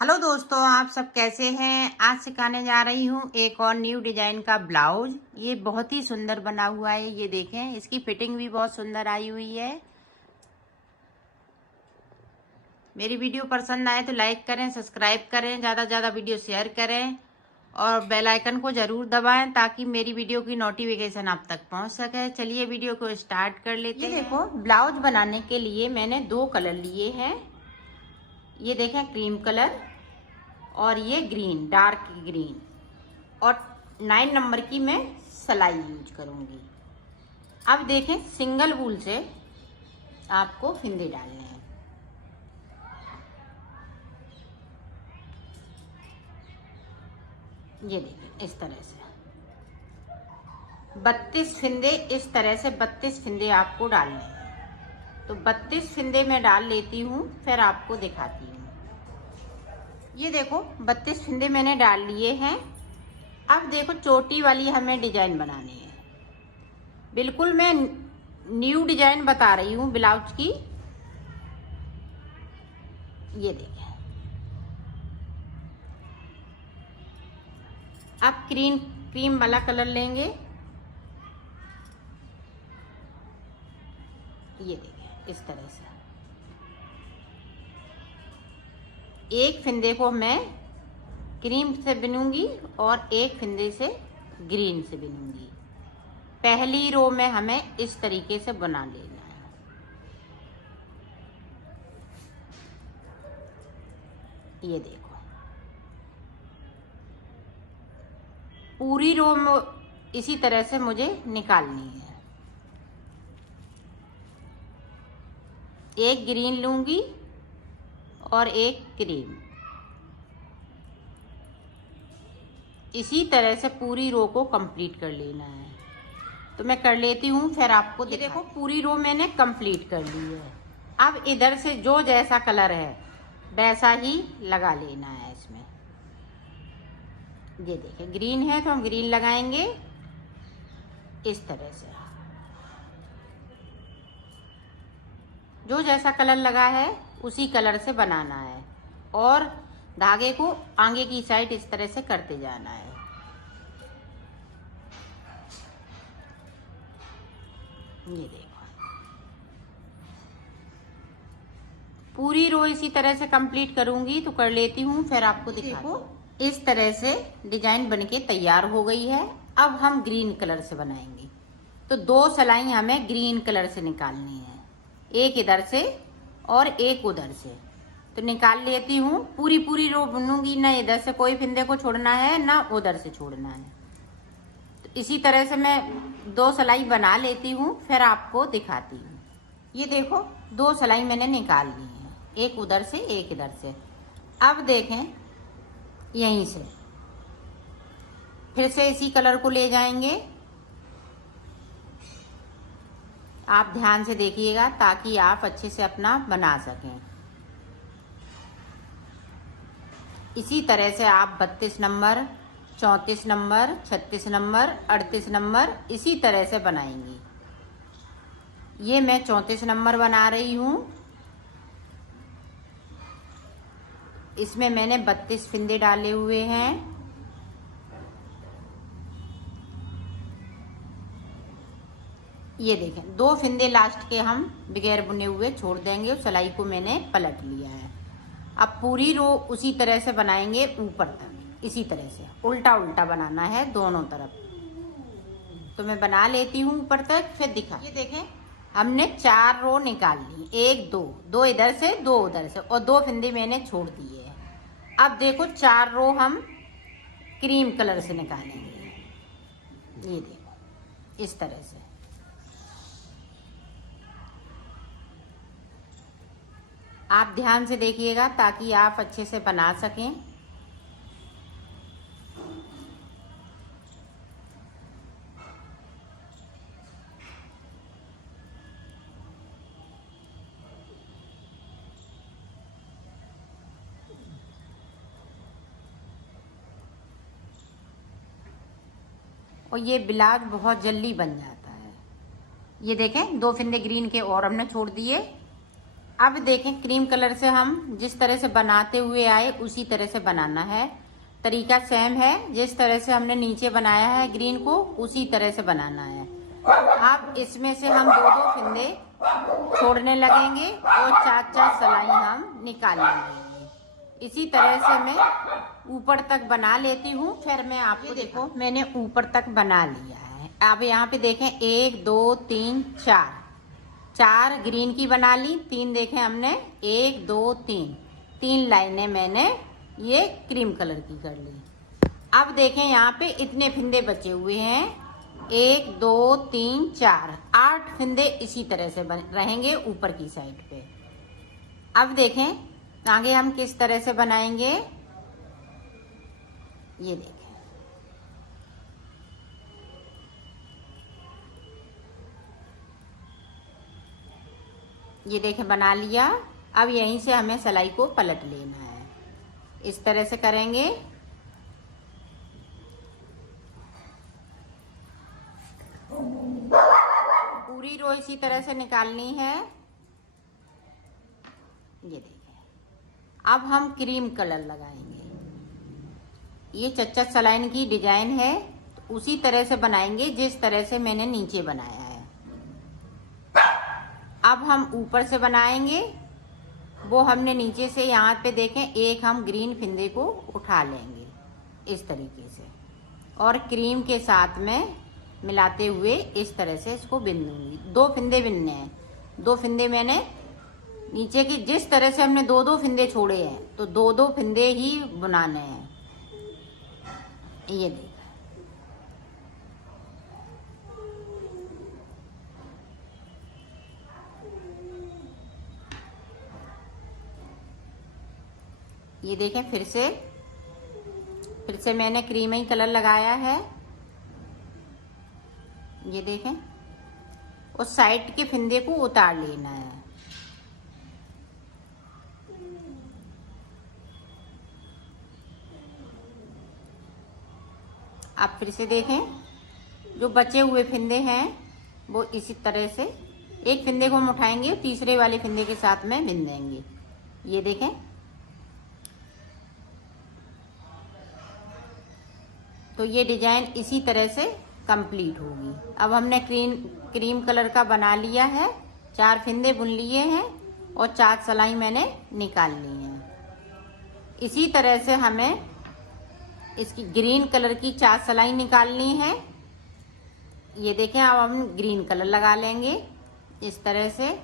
Hello दोस्तों, आप सब कैसे हैं। आज सिखाने जा रही हूँ एक और न्यू डिजाइन का ब्लाउज। ये बहुत ही सुंदर बना हुआ है। ये देखें, इसकी फिटिंग भी बहुत सुंदर आई हुई है। मेरी वीडियो पसंद आए तो लाइक करें, सब्सक्राइब करें, ज़्यादा से ज़्यादा वीडियो शेयर करें और बेल आइकन को ज़रूर दबाएं ताकि मेरी वीडियो की नोटिफिकेशन आप तक पहुंच सके। चलिए वीडियो को स्टार्ट कर लेते हैं। ये देखो, ब्लाउज बनाने के लिए मैंने 2 कलर लिए हैं। ये देखें, क्रीम कलर और ये ग्रीन, डार्क ग्रीन। और 9 नंबर की मैं सिलाई यूज करूंगी। अब देखें, सिंगल वूल से आपको फिंदे डालने हैं। ये देखें, इस तरह से 32 फिंदे, इस तरह से 32 फिंदे आपको डालने हैं। तो 32 फिंदे मैं डाल लेती हूँ, फिर आपको दिखाती हूँ। ये देखो, 32 फिंदे मैंने डाल लिए हैं। अब देखो, चोटी वाली हमें डिजाइन बनानी है। बिल्कुल मैं न्यू डिजाइन बता रही हूँ ब्लाउज की। ये देखिए, आप क्रीम वाला कलर लेंगे। ये देखिए, इस तरह से एक फिंदे को मैं क्रीम से बिनूंगी और एक फिंदे से ग्रीन से बिनूंगी। पहली रो में हमें इस तरीके से बना लेना है। ये देखो, पूरी रो में इसी तरह से मुझे निकालनी है। एक ग्रीन लूंगी और एक क्रीम। इसी तरह से पूरी रो को कंप्लीट कर लेना है। तो मैं कर लेती हूँ, फिर आपको देखो। पूरी रो मैंने कंप्लीट कर ली है। अब इधर से जो जैसा कलर है वैसा ही लगा लेना है इसमें। ये देखिए, ग्रीन है तो हम ग्रीन लगाएंगे इस तरह से। जो जैसा कलर लगा है उसी कलर से बनाना है और धागे को आगे की साइड इस तरह से करते जाना है। ये देखो, पूरी रो इसी तरह से कंप्लीट करूंगी। तो कर लेती हूँ, फिर आपको दिखाती हूँ। इस तरह से डिजाइन बनके तैयार हो गई है। अब हम ग्रीन कलर से बनाएंगे। तो 2 सिलाई हमें ग्रीन कलर से निकालनी है, एक इधर से और एक उधर से। तो निकाल लेती हूँ। पूरी रो बुनूंगी, ना इधर से कोई फिंदे को छोड़ना है ना उधर से छोड़ना है। तो इसी तरह से मैं 2 सिलाई बना लेती हूँ, फिर आपको दिखाती हूँ। ये देखो, 2 सिलाई मैंने निकाल ली है, एक उधर से एक इधर से। अब देखें, यहीं से फिर से इसी कलर को ले जाएंगे। आप ध्यान से देखिएगा ताकि आप अच्छे से अपना बना सकें। इसी तरह से आप 32 नंबर, 34 नंबर, 36 नंबर, 38 नंबर इसी तरह से बनाएंगी। ये मैं 34 नंबर बना रही हूँ। इसमें मैंने 32 फिंदे डाले हुए हैं। ये देखें, 2 फिंदे लास्ट के हम बगैर बुने हुए छोड़ देंगे। सिलाई को मैंने पलट लिया है। अब पूरी रो उसी तरह से बनाएंगे ऊपर तक। इसी तरह से उल्टा उल्टा बनाना है दोनों तरफ। तो मैं बना लेती हूँ ऊपर तक, फिर दिखा। ये देखें, हमने 4 रो निकाल ली। 1 2, 2 इधर से 2 उधर से और 2 फिंदे मैंने छोड़ दिए हैं। अब देखो, 4 रो हम क्रीम कलर से निकालेंगे। ये देखो, इस तरह से आप ध्यान से देखिएगा ताकि आप अच्छे से बना सकें। और ये ब्लाउज बहुत जल्दी बन जाता है। ये देखें, 2 फिंदे ग्रीन के और हमने छोड़ दिए। अब देखें क्रीम कलर से हम जिस तरह से बनाते हुए आए उसी तरह से बनाना है। तरीका सेम है, जिस तरह से हमने नीचे बनाया है ग्रीन को उसी तरह से बनाना है। अब इसमें से हम 2-2 फिंदे छोड़ने लगेंगे और 4-4 सिलाई हम निकाल लेंगे। इसी तरह से मैं ऊपर तक बना लेती हूँ, फिर मैं आपको देखो मैंने ऊपर तक बना लिया है। अब यहाँ पे देखें 1 2 3 4 ग्रीन की बना ली, 3 देखें हमने 1 2 3 लाइनें मैंने ये क्रीम कलर की कर ली। अब देखें यहाँ पे इतने फिंदे बचे हुए हैं, 1 2 3 4 8 फिंदे इसी तरह से रहेंगे ऊपर की साइड पे। अब देखें आगे हम किस तरह से बनाएंगे, ये देखें ये देखें बना लिया। अब यहीं से हमें सिलाई को पलट लेना है, इस तरह से करेंगे। पूरी रो इसी तरह से निकालनी है। ये देखिए अब हम क्रीम कलर लगाएंगे। ये चच्चा सलाइन की डिजाइन है, तो उसी तरह से बनाएंगे जिस तरह से मैंने नीचे बनाया है। अब हम ऊपर से बनाएंगे, वो हमने नीचे से यहाँ पे देखें एक हम ग्रीन फिंदे को उठा लेंगे इस तरीके से और क्रीम के साथ में मिलाते हुए इस तरह से इसको बिन दूंगी। 2 फिंदे बिनने हैं, 2 फिंदे मैंने नीचे की जिस तरह से हमने 2-2 फिंदे छोड़े हैं तो 2-2 फिंदे ही बनाने हैं। ये देखिए ये देखें फिर से मैंने क्रीमी कलर लगाया है। ये देखें उस साइड के फिंदे को उतार लेना है। आप फिर से देखें जो बचे हुए फिंदे हैं वो इसी तरह से एक फिंदे को हम उठाएंगे, तीसरे वाले फिंदे के साथ में बिन देंगे। ये देखें तो ये डिजाइन इसी तरह से कंप्लीट होगी। अब हमने क्रीम कलर का बना लिया है, 4 फिंदे बुन लिए हैं और 4 सिलाई मैंने निकाल ली हैं। इसी तरह से हमें इसकी ग्रीन कलर की 4 सिलाई निकालनी है। ये देखें अब हम ग्रीन कलर लगा लेंगे इस तरह से।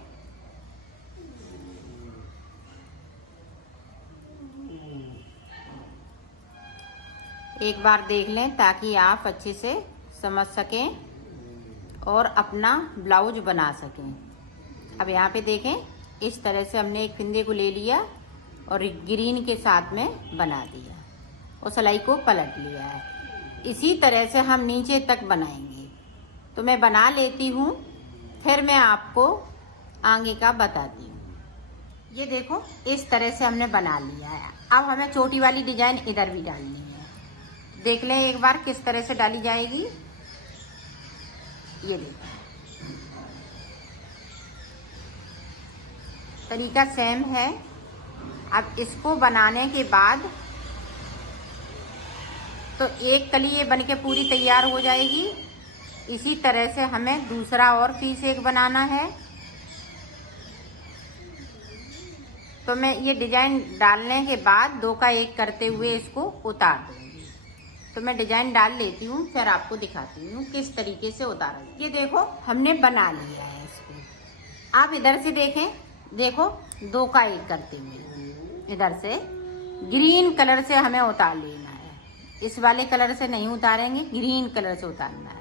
एक बार देख लें ताकि आप अच्छे से समझ सकें और अपना ब्लाउज बना सकें। अब यहाँ पे देखें इस तरह से हमने एक फिंदे को ले लिया और ग्रीन के साथ में बना दिया और सिलाई को पलट लिया है। इसी तरह से हम नीचे तक बनाएंगे, तो मैं बना लेती हूँ फिर मैं आपको आगे का बताती हूँ। ये देखो इस तरह से हमने बना लिया है। अब हमें छोटी वाली डिजाइन इधर भी डालनी है, देख लें एक बार किस तरह से डाली जाएगी। ये देखो तरीका सेम है। अब इसको बनाने के बाद तो एक कली ये बनके पूरी तैयार हो जाएगी। इसी तरह से हमें दूसरा और पीस एक बनाना है, तो मैं ये डिजाइन डालने के बाद 2 का 1 करते हुए इसको उतार दूंगी। तो मैं डिजाइन डाल लेती हूँ फिर आपको दिखाती हूँ किस तरीके से उतारा। ये देखो हमने बना लिया है इसको। आप इधर से देखें, देखो 2 का 1 करते हुए इधर से ग्रीन कलर से हमें उतार लेना है। इस वाले कलर से नहीं उतारेंगे, ग्रीन कलर से उतारना है।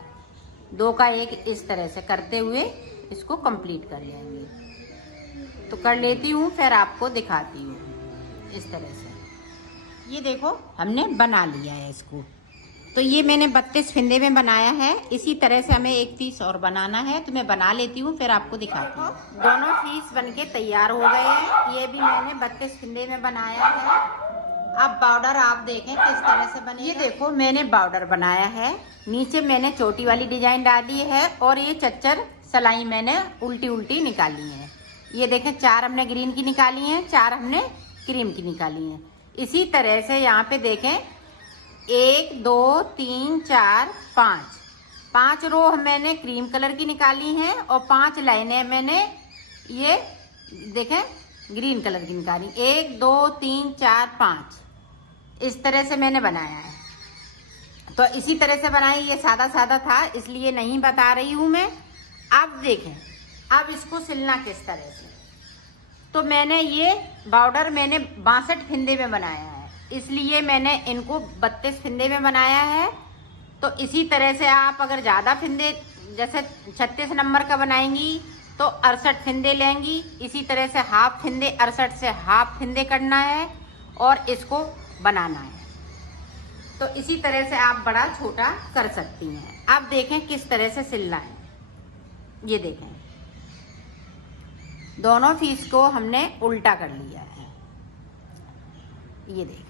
2 का 1 इस तरह से करते हुए इसको कंप्लीट कर लेंगे। तो कर लेती हूँ फिर आपको दिखाती हूँ इस तरह से। ये देखो हमने बना लिया है इसको। तो ये मैंने 32 फिंदे में बनाया है। इसी तरह से हमें एक पीस और बनाना है, तो मैं बना लेती हूँ फिर आपको दिखाती हूँ। दोनों पीस बनके तैयार हो गए हैं। ये भी मैंने 32 फिंदे में बनाया है। अब बॉर्डर आप देखें किस तरह से बने। ये देखो मैंने बॉर्डर बनाया है, नीचे मैंने छोटी वाली डिजाइन डाली है और ये चच्चर सिलाई मैंने उल्टी उल्टी निकाली है। ये देखें 4 हमने ग्रीन की निकाली हैं, 4 हमने क्रीम की निकाली हैं। इसी तरह से यहाँ पे देखें 1 2 3 4 5 रो मैंने क्रीम कलर की निकाली हैं और 5 लाइनें मैंने ये देखें ग्रीन कलर की निकाली। 1 2 3 4 5 इस तरह से मैंने बनाया है। तो इसी तरह से बनाई, ये सादा सादा था इसलिए नहीं बता रही हूं मैं। अब देखें अब इसको सिलना किस तरह से। तो मैंने ये बॉर्डर मैंने 62 फिंदे में बनाया है, इसलिए मैंने इनको 32 फिंदे में बनाया है। तो इसी तरह से आप अगर ज़्यादा फिंदे जैसे 36 नंबर का बनाएंगी तो 68 फिंदे लेंगी। इसी तरह से हाफ फिंदे 68 से हाफ फिंदे करना है और इसको बनाना है। तो इसी तरह से आप बड़ा छोटा कर सकती हैं। अब देखें किस तरह से सिलना है। ये देखें दोनों पीस को हमने उल्टा कर लिया है। ये देखें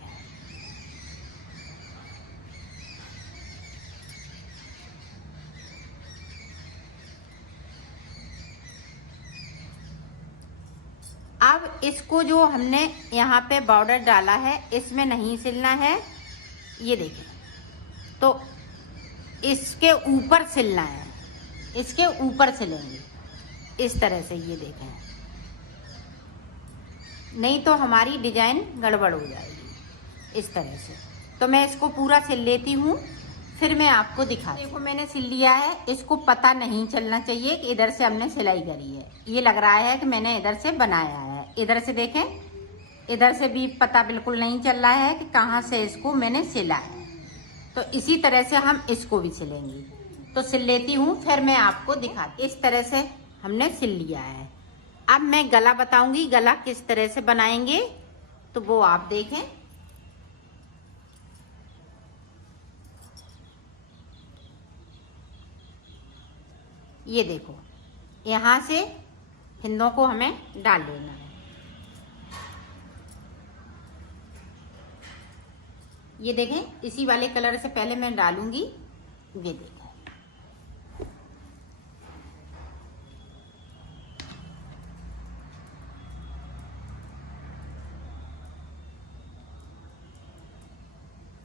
अब इसको जो हमने यहाँ पे बॉर्डर डाला है इसमें नहीं सिलना है। ये देखें तो इसके ऊपर सिलना है, इसके ऊपर सिलेंगे इस तरह से। ये देखें नहीं तो हमारी डिजाइन गड़बड़ हो जाएगी इस तरह से। तो मैं इसको पूरा सिल लेती हूँ फिर मैं आपको दिखा। देखो मैंने सिल लिया है, इसको पता नहीं चलना चाहिए कि इधर से हमने सिलाई करी है। ये लग रहा है कि मैंने इधर से बनाया है। इधर से देखें, इधर से भी पता बिल्कुल नहीं चल रहा है कि कहाँ से इसको मैंने सिला है। तो इसी तरह से हम इसको भी सिलेंगे। तो सिल लेती हूँ फिर मैं आपको दिखाती। इस तरह से हमने सिल लिया है। अब मैं गला बताऊंगी, गला किस तरह से बनाएंगे तो वो आप देखें। ये देखो यहाँ से फिंदों को हमें डाल लेना है। ये देखें इसी वाले कलर से पहले मैं डालूंगी। ये देखें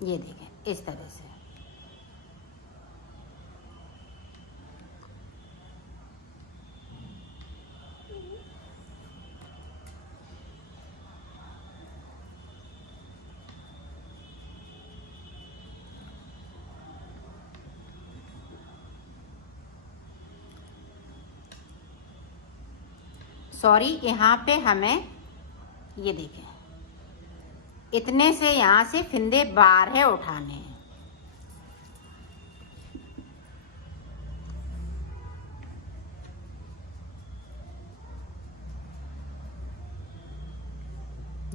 ये देखें इस तरह से। सॉरी यहाँ पे हमें ये देखें इतने से यहाँ से फिंदे बाहर है उठाने हैं।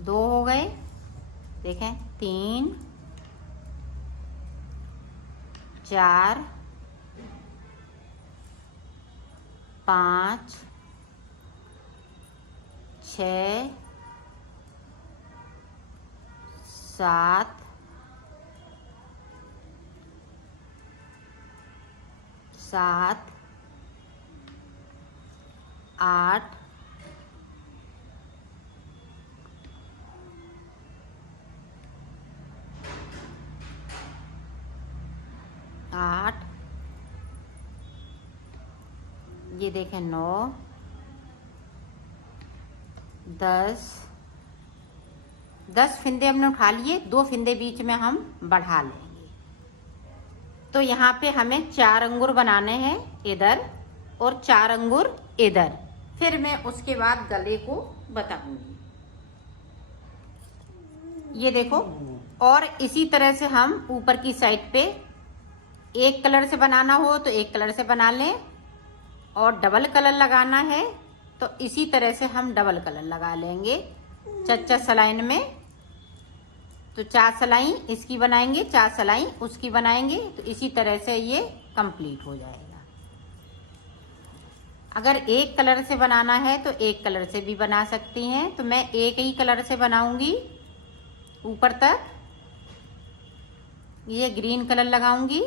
दो हो गए, देखें 3 4 5 6 7 7 8 8 ये देखें 9 10 फिंदे हमने उठा लिए। 2 फिंदे बीच में हम बढ़ा लेंगे। तो यहाँ पे हमें 4 अंगूर बनाने हैं इधर और 4 अंगूर इधर। फिर मैं उसके बाद गले को बताऊंगी। ये देखो और इसी तरह से हम ऊपर की साइड पे एक कलर से बनाना हो तो एक कलर से बना लें और डबल कलर लगाना है तो इसी तरह से हम डबल कलर लगा लेंगे। 4 सलाइन में तो 4 सलाई इसकी बनाएंगे, 4 सलाई उसकी बनाएंगे। तो इसी तरह से ये कंप्लीट हो जाएगा। अगर एक कलर से बनाना है तो एक कलर से भी बना सकती हैं। तो मैं एक ही कलर से बनाऊंगी ऊपर तक। ये ग्रीन कलर लगाऊंगी।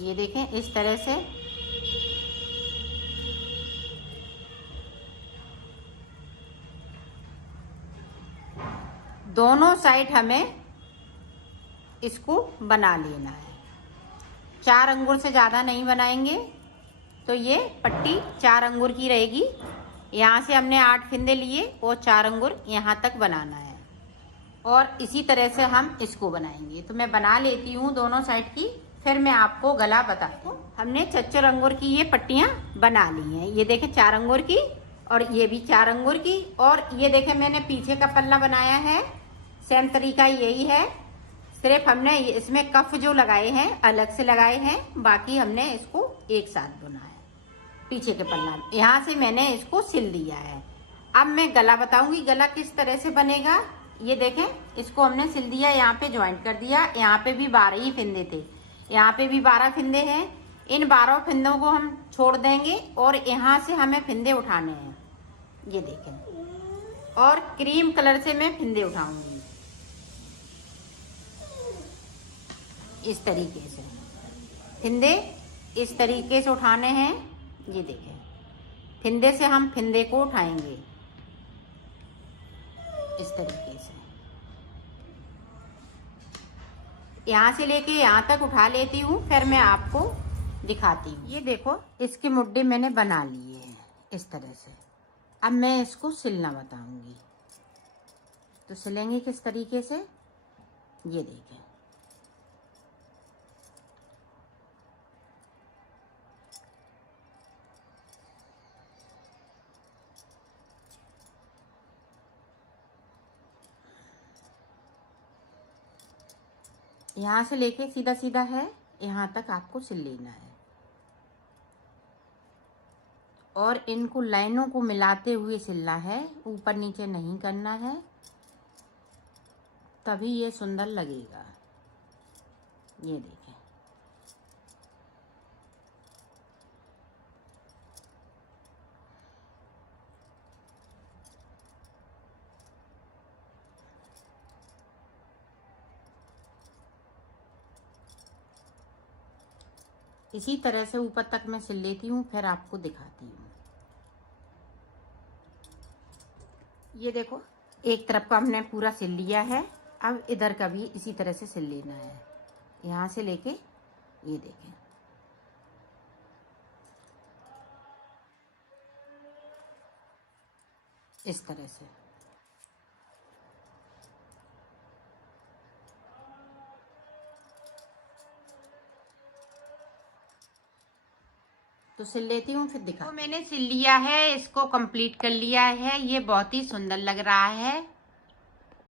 ये देखें इस तरह से दोनों साइड हमें इसको बना लेना है। 4 अंगुर से ज़्यादा नहीं बनाएंगे, तो ये पट्टी 4 अंगुर की रहेगी। यहाँ से हमने 8 फिंदे लिए और 4 अंगुर यहाँ तक बनाना है, और इसी तरह से हम इसको बनाएंगे। तो मैं बना लेती हूँ दोनों साइड की, फिर मैं आपको गला बताती हूँ। हमने 4 अंगुर की ये पट्टियाँ बना ली हैं। ये देखें 4 अंगुर की, और ये भी 4 अंगुर की, और ये देखें मैंने पीछे का पल्ला बनाया है। सेम तरीका यही है, सिर्फ हमने इसमें कफ जो लगाए हैं अलग से लगाए हैं, बाकी हमने इसको एक साथ बुना है। पीछे के पल्ला यहाँ से मैंने इसको सिल दिया है। अब मैं गला बताऊंगी, गला किस तरह से बनेगा। ये देखें इसको हमने सिल दिया, यहाँ पे ज्वाइंट कर दिया। यहाँ पे भी 12 ही फिंदे थे, यहाँ पे भी 12 फिंदे हैं। इन 12 फिंदों को हम छोड़ देंगे और यहाँ से हमें फिंदे उठाने हैं। ये देखें, और क्रीम कलर से मैं फिंदे उठाऊंगी इस तरीके से। फिंदे इस तरीके से उठाने हैं। ये देखें, फिंदे से हम फिंदे को उठाएंगे इस तरीके से। यहाँ से लेके यहाँ तक उठा लेती हूँ, फिर मैं आपको दिखाती हूँ। ये देखो इसके मुड्डे मैंने बना लिए हैं इस तरह से। अब मैं इसको सिलना बताऊंगी। तो सिलेंगे किस तरीके से, ये देखें। यहाँ से लेके सीधा सीधा है, यहाँ तक आपको सिल लेना है, और इनको लाइनों को मिलाते हुए सिलना है, ऊपर नीचे नहीं करना है, तभी ये सुंदर लगेगा। ये देखें, इसी तरह से ऊपर तक मैं सिल लेती हूँ, फिर आपको दिखाती हूँ। ये देखो एक तरफ का हमने पूरा सिल लिया है। अब इधर का भी इसी तरह से सिल लेना है, यहाँ से लेके ये देखें। इस तरह से तो सिल लेती हूँ, फिर दिखा। तो मैंने सिल लिया है, इसको कंप्लीट कर लिया है। ये बहुत ही सुंदर लग रहा है।